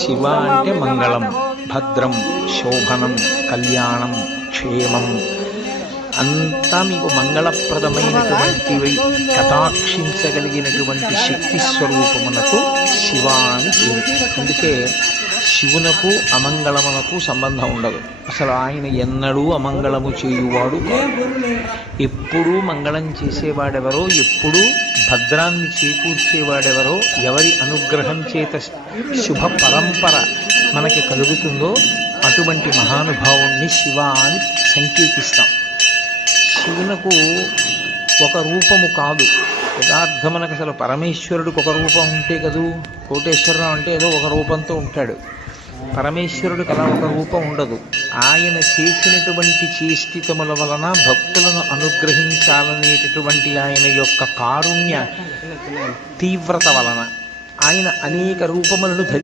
శివ అంటే మంగళం, భద్రం, శోభనం, కళ్యాణం, క్షేమం అంతా మీకు మంగళప్రదమైనటువంటివి కటాక్షించగలిగినటువంటి శక్తి స్వరూపమునకు శివ అని పేరు. అందుకే శివునకు అమంగళమునకు సంబంధం ఉండదు. అసలు ఆయన ఎన్నడూ అమంగళము చేయువాడు కాదు. ఎప్పుడూ మంగళం చేసేవాడెవరో, ఎప్పుడూ భద్రాన్ని చేకూర్చేవాడెవరో, ఎవరి అనుగ్రహం చేత శుభ పరంపర మనకి కలుగుతుందో అటువంటి మహానుభావుణ్ణి శివ అని సంకేతిస్తాం. శివునకు ఒక రూపము కాదు. యథార్థమునకు అసలు పరమేశ్వరుడికి ఒక రూపం ఉంటే కదూ, కోటేశ్వరరావు అంటే ఏదో ఒక రూపంతో ఉంటాడు. పరమేశ్వరుడికి అలా ఒక రూపం ఉండదు. ఆయన చేసినటువంటి చేష్టితముల వలన భక్తులను అనుగ్రహించాలనేటటువంటి ఆయన యొక్క కారుణ్య తీవ్రత వలన ఆయన అనేక రూపములను